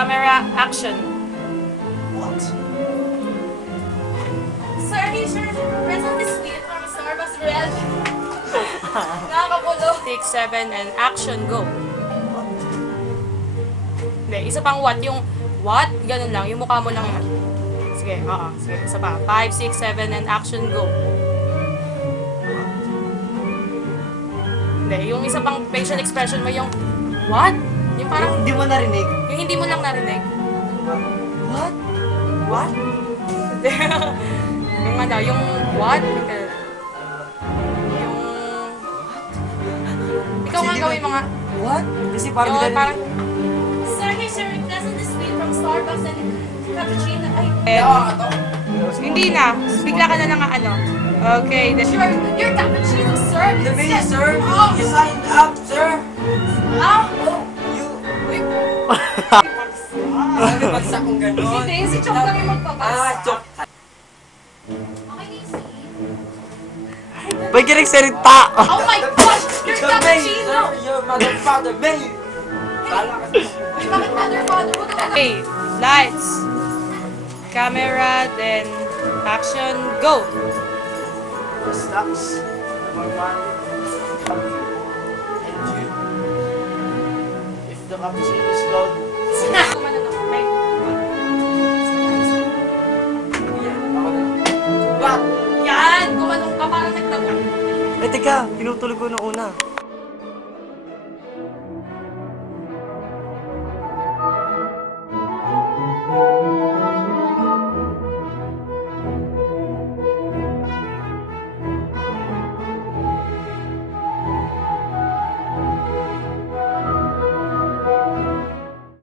camera, action. What? Sir, here's your present is sweet from Starbucks Red. Nakakapulo. Take 7 and action, go. Hindi, isa pang what? Yung what? Ganun lang. Yung mukha mo lang. Sige, oo. Sige, isa pa. 5, 6, 7 and action, go. Hindi, yung isa pang facial expression mo yung what? Yung parang, Hindi mo narinig? yung hindi mo lang narinig. What? What? Yung ano, yung what? Yung... Ikaw nga gawin mga... What? Kasi parang Yung narinig. parang... Sir, here's your present is sweet from Starbucks and cappuccino. Ay, Hindi na. Bigla ka na lang ano. Okay. Then, your cappuccino, sir. The way, sir. Oh. You signed up, sir. Ah, oh. You... Wait. Ano bagsak kong gano'n? Hindi, si Chok lang yung magpapasa. Chok. Okay, Casey. May kinagsalita! Oh my gosh! Your cappuccino! Your mother, father, maid! Ay, bakit mother, father? Huwag ka na. okay. Lights. Camera. Then, action. Go. Stocks. More money. And you. If the cappuccino is cold, Kumano na. Okay. ako na. What? Yan! Gumanong ka parang nagtawa. Eh, teka. Pinutulog ko na una.